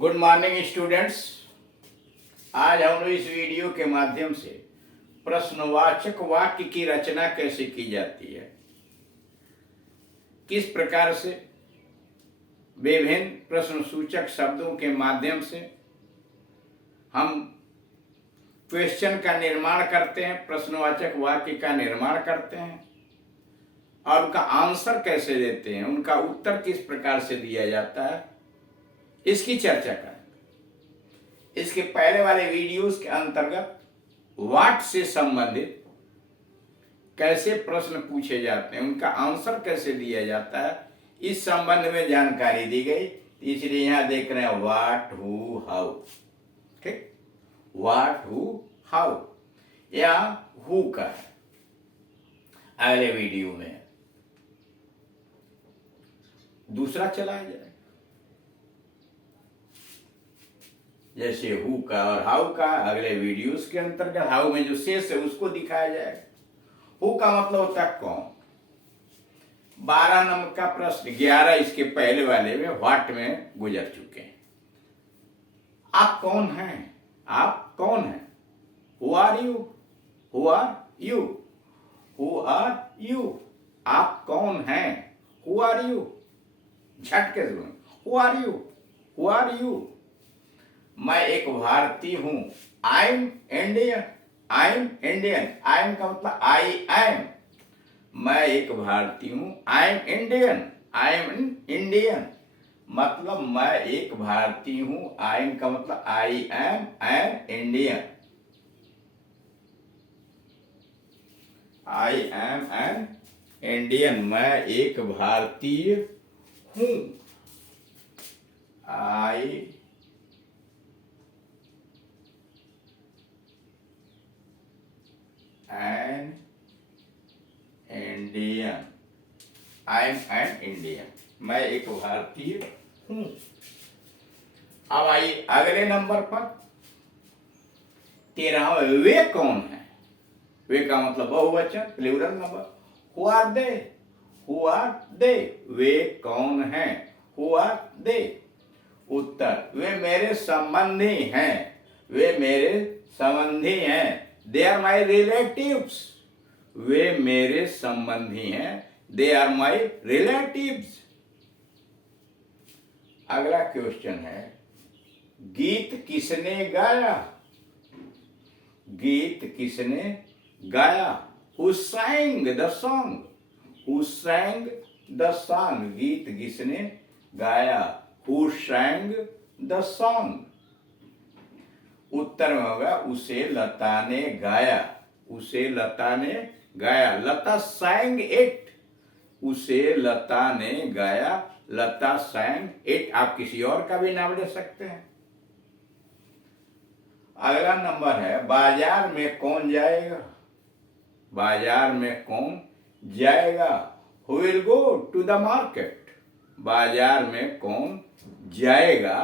Good morning students. आज हम लोग इस वीडियो के माध्यम से प्रश्नवाचक वाक्य की रचना कैसे की जाती है, किस प्रकार से विभिन्न प्रश्नसूचक शब्दों के माध्यम से हम क्वेश्चन का निर्माण करते हैं, प्रश्नवाचक वाक्य का निर्माण करते हैं और उनका आंसर कैसे देते हैं, उनका उत्तर किस प्रकार से दिया जाता है, इसकी चर्चा करें। इसके पहले वाले वीडियोस के अंतर्गत व्हाट से संबंधित कैसे प्रश्न पूछे जाते हैं, उनका आंसर कैसे दिया जाता है, इस संबंध में जानकारी दी गई। इसलिए यहां देख रहे हैं व्हाट, हु, हाउ। ठीक, व्हाट, हु, हाउ या हु का है। अगले वीडियो में दूसरा चलाया जाए, जैसे हु का और हाउ का अगले वीडियोस के अंतर्गत हाउ में जो शेष है उसको दिखाया जाएगा। हु का मतलब होता है कौन। 12 नंबर का प्रश्न 11 इसके पहले वाले में व्हाट में गुजर चुके हैं। आप कौन हैं, आप कौन हैं। Who are you, who are you, who are you. आप कौन हैं, हु आर यू। झटके से who are you, who are you. मैं एक भारतीय हूं, I am Indian, I am Indian. I am का मतलब आई एम। मैं एक भारतीय हूं, I am Indian, I am Indian. मतलब मैं एक भारतीय हूं, आई एम का मतलब I am an Indian, I am an Indian. मैं एक भारतीय हूं, I N Indian, I am an Indian. मैं एक भारतीय हूं। अब आइए अगले नंबर पर 13वां, वे कौन है। वे का मतलब बहुवचन, plural number. Who are they, who are they. वे कौन हैं, हु आर दे। उत्तर, वे मेरे संबंधी हैं, वे मेरे संबंधी हैं। They are my relatives. वे मेरे संबंधी हैं, दे आर माई रिलेटिव्स। अगला क्वेश्चन है, गीत किसने गाया। गीत किसने गाया। Who sang the song, who sang the song। गीत किसने गाया, हु sang the song। उत्तर में होगा, उसे लता ने गाया, उसे लता ने गाया। लता sang it, उसे लता ने गाया, लता sang it। आप किसी और का भी नाम ले सकते हैं। अगला नंबर है, बाजार में कौन जाएगा। बाजार में कौन जाएगा। Who will go to the market. बाजार में कौन जाएगा,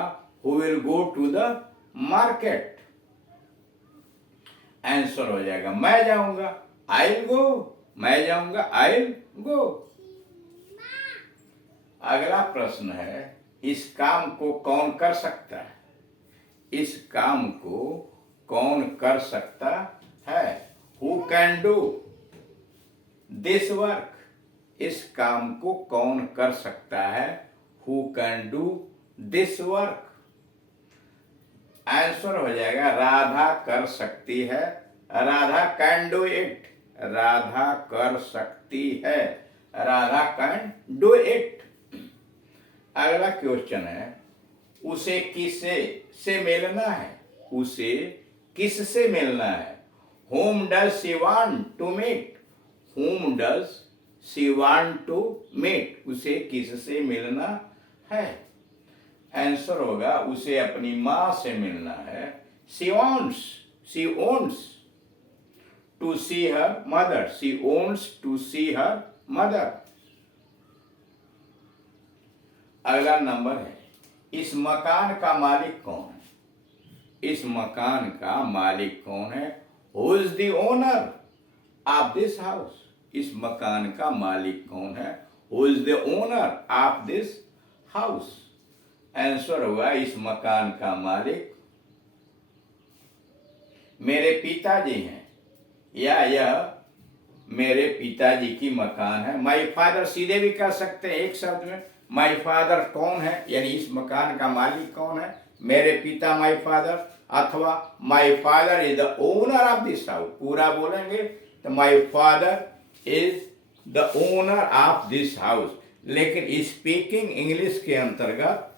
who will go to the market. Answer हो जाएगा, मैं जाऊंगा, आई विल गो। मैं जाऊंगा, आई विल गो। अगला प्रश्न है, इस काम को कौन कर सकता है। इस काम को कौन कर सकता है। Who can do this work. इस काम को कौन कर सकता है, who can do this work. Answer हो जाएगा, राधा कर सकती है, Radha can do it. Radha कर सकती है, राधा कैन डू इट। अगला क्वेश्चन है, उसे किससे से मिलना है। उसे किससे मिलना है। Whom does she want to meet? Whom does she want to meet? उसे किससे मिलना है। आंसर होगा, उसे अपनी माँ से मिलना है। She wants to see her mother. She wants to see her mother. अगला नंबर है, इस मकान का मालिक कौन है। इस मकान का मालिक कौन है। Who is the owner of this house? इस मकान का मालिक कौन है। Who is the owner of this house? Answer हुआ इस मकान का मालिक मेरे पिताजी हैं, या यह मेरे पिताजी की मकान है। माय फादर सीधे भी कह सकते हैं एक शब्द में। माय फादर कौन है, यानी इस मकान का मालिक कौन है, मेरे पिता माय फादर, अथवा my father is the owner of this house. पूरा बोलेंगे तो my father is the owner of this house. लेकिन स्पीकिंग इंग्लिश के अंतर्गत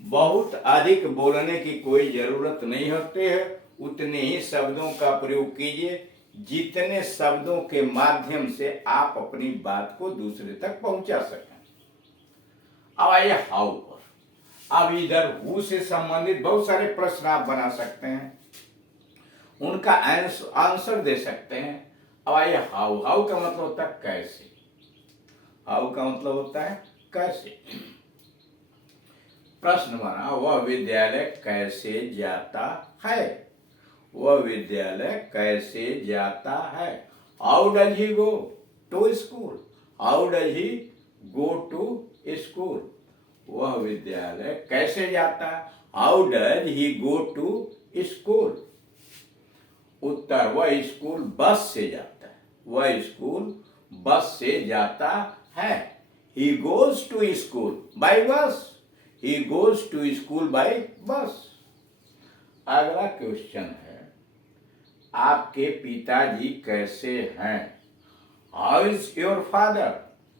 बहुत अधिक बोलने की कोई जरूरत नहीं होती है। उतने ही शब्दों का प्रयोग कीजिए जितने शब्दों के माध्यम से आप अपनी बात को दूसरे तक पहुंचा सकें। अब आइए हाउ पर। अब इधर हु से संबंधित बहुत सारे प्रश्न आप बना सकते हैं, उनका आंसर दे सकते हैं। अब आइए हाउ। हाउ का मतलब होता है कैसे। हाउ का मतलब होता है कैसे। प्रश्न बना, वह विद्यालय कैसे जाता है। वह विद्यालय कैसे जाता है। How does he go to school. How does he go to school. वह विद्यालय कैसे जाता है। How does he go to school. उत्तर, वह स्कूल बस से जाता है। वह स्कूल बस से जाता है। He goes to school by bus. He goes to school by bus. अगला क्वेश्चन है, आपके पिताजी कैसे हैं। How is your father?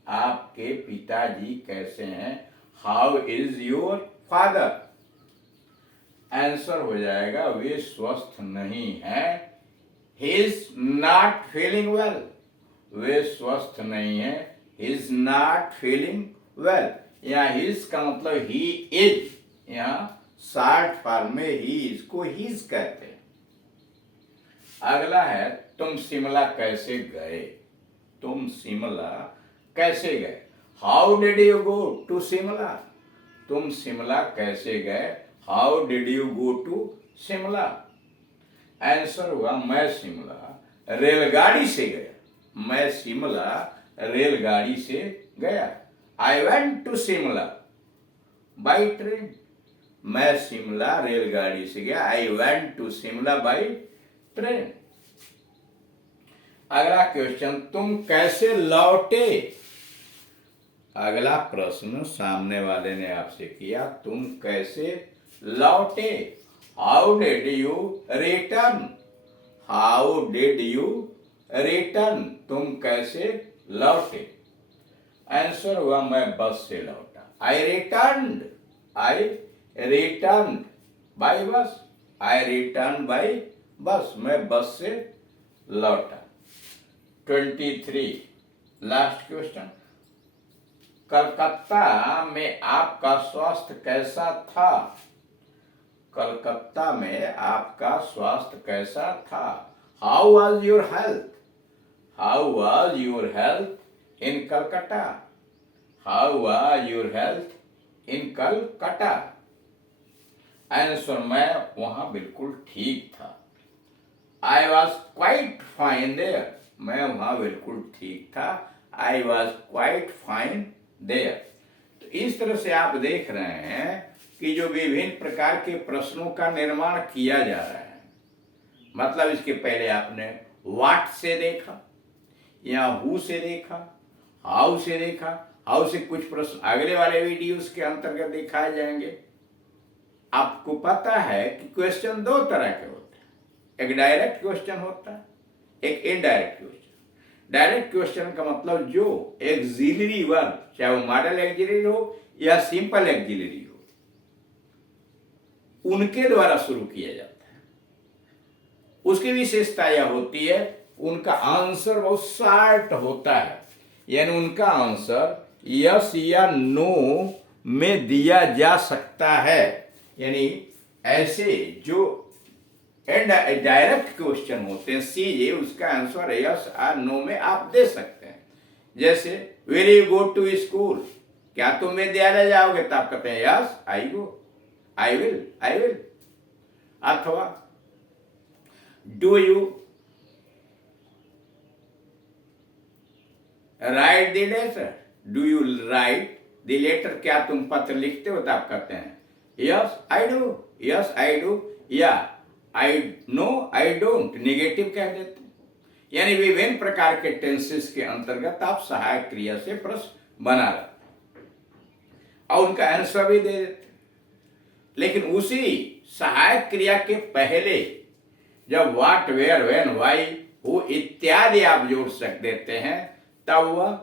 आपके पिताजी कैसे हैं। How is your father? Answer हो जाएगा वे स्वस्थ नहीं हैं। He is not feeling well. वे स्वस्थ नहीं हैं। He is not feeling well. यहाँ his का मतलब he is, यहाँ शॉर्ट फॉर्म में he is को his कहते हैं। अगला है, तुम शिमला कैसे गए। तुम शिमला कैसे गए। How did you go to Shimla. तुम शिमला कैसे गए। How did you go to Shimla. Answer हुआ, मैं शिमला रेलगाड़ी से गया। मैं शिमला रेलगाड़ी से गया। I went to Shimla by train. मैं शिमला रेलगाड़ी से गया। I went to Shimla by train. अगला क्वेश्चन, तुम कैसे लौटे। अगला प्रश्न सामने वाले ने आपसे किया, तुम कैसे लौटे। How did you return. How did you return. तुम कैसे लौटे। आंसर हुआ, मैं बस से लौटा। आई written by bus. I written by bus. मैं बस से लौटा। 23 लास्ट क्वेश्चन, कलकत्ता में आपका स्वास्थ्य कैसा था। कलकत्ता में आपका स्वास्थ्य कैसा था। How was your health. How was your health in Calcutta. How was your health in Calcutta. Answer, मैं वहां बिल्कुल ठीक था। I was quite fine there. मैं वहां बिल्कुल ठीक था। I was quite fine there. तो इस तरह से आप देख रहे हैं कि जो विभिन्न प्रकार के प्रश्नों का निर्माण किया जा रहा है, मतलब इसके पहले आपने व्हाट से देखा, या हु से देखा, हाउ से देखा। हाउ से कुछ प्रश्न अगले वाले वीडियोस के अंतर्गत दिखाए जाएंगे। आपको पता है कि क्वेश्चन दो तरह के होते हैं, एक डायरेक्ट क्वेश्चन होता है, एक इनडायरेक्ट क्वेश्चन। डायरेक्ट क्वेश्चन का मतलब जो एक्सिलरी वर्ब, चाहे वो मॉडल एक्सिलरी हो या सिंपल एक्सिलरी हो, उनके द्वारा शुरू किया जाता है। उसकी विशेषता यह होती है, उनका आंसर बहुत शॉर्ट होता है, यानी उनका आंसर यस या नो में दिया जा सकता है। यानी ऐसे जो डायरेक्ट क्वेश्चन होते हैं सीधे, उसका आंसर यस और नो में आप दे सकते हैं। जैसे will you go to school, क्या तुम विद्यालय जाओगे, तो आप कहते हैं yes I go, I will. अथवा do you write the letter. Do you write the letter, क्या तुम पत्र लिखते हो, तो आप कहते हैं yes I do, yes I do, या I no I don't negative कह देते। यानी विभिन्न प्रकार के टेंसेस के अंतर्गत आप सहायक क्रिया से प्रश्न बना रहे और उनका आंसर भी दे देते। लेकिन उसी सहायक क्रिया के पहले जब what, where, when, why, who इत्यादि आप जोड़ देते हैं तब वह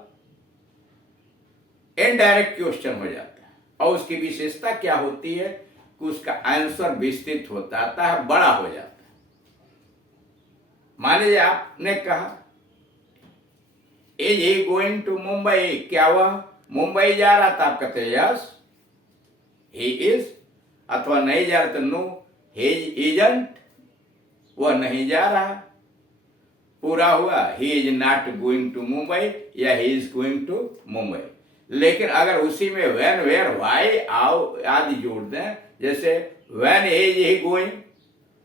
इनडायरेक्ट क्वेश्चन हो जाता है। और उसकी विशेषता क्या होती है कि उसका आंसर विस्तृत होता है, बड़ा हो जाता है। मान लीजिए आपने कहा is he going to Mumbai, क्या वह मुंबई जा रहा था? आप कहते यस ही इज, अथवा नहीं जा रहा तो नो ही इजंट, वह नहीं जा रहा। पूरा हुआ he is not going to Mumbai या he is going to Mumbai. लेकिन अगर उसी में व्हेन, वेयर, व्हाई आदि जोड़ दें, जैसे when is he going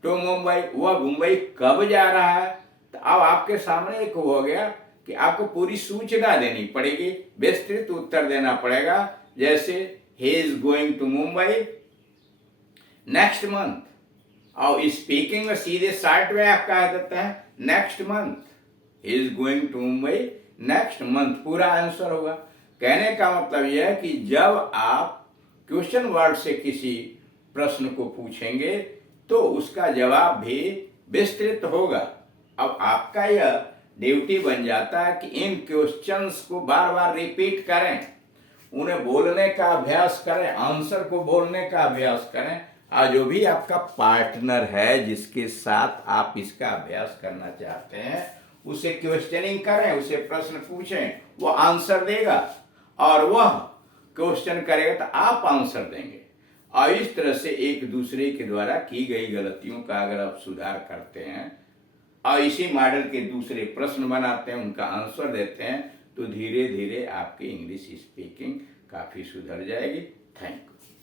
to Mumbai, वह मुंबई कब जा रहा है, तो अब आपके सामने एक हो गया कि आपको पूरी सूचना देनी पड़ेगी, विस्तृत उत्तर देना पड़ेगा। जैसे he is going to Mumbai next month, और स्पीकिंग में सीधे शॉर्ट में आप कह देते हैं next month, he is going to Mumbai next month, पूरा आंसर होगा। कहने का मतलब यह है कि जब आप क्वेश्चन वर्ड से किसी प्रश्न को पूछेंगे तो उसका जवाब भी विस्तृत होगा। अब आपका यह ड्यूटी बन जाता है कि इन क्वेश्चंस को बार बार रिपीट करें, उन्हें बोलने का अभ्यास करें, आंसर को बोलने का अभ्यास करें। और जो भी आपका पार्टनर है जिसके साथ आप इसका अभ्यास करना चाहते हैं उसे क्वेश्चनिंग करें, उसे प्रश्न पूछें, वो आंसर देगा और वह क्वेश्चन करेगा तो आप आंसर देंगे। और इस तरह से एक दूसरे के द्वारा की गई गलतियों का अगर आप सुधार करते हैं और इसी मॉडल के दूसरे प्रश्न बनाते हैं, उनका आंसर देते हैं, तो धीरे धीरे आपकी इंग्लिश स्पीकिंग काफ़ी सुधर जाएगी। Thank you.